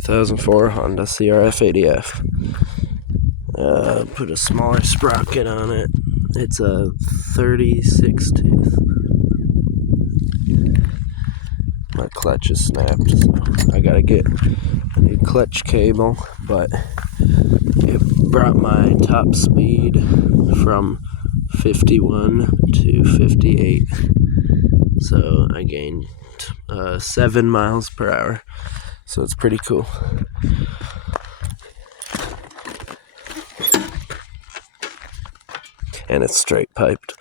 2004 Honda CRF 80F. Put a smaller sprocket on it. It's a 36 tooth. My clutch is snapped, so I gotta get a new clutch cable, but it brought my top speed from 51 to 58, so I gained 7 miles per hour, so it's pretty cool. And it's straight piped.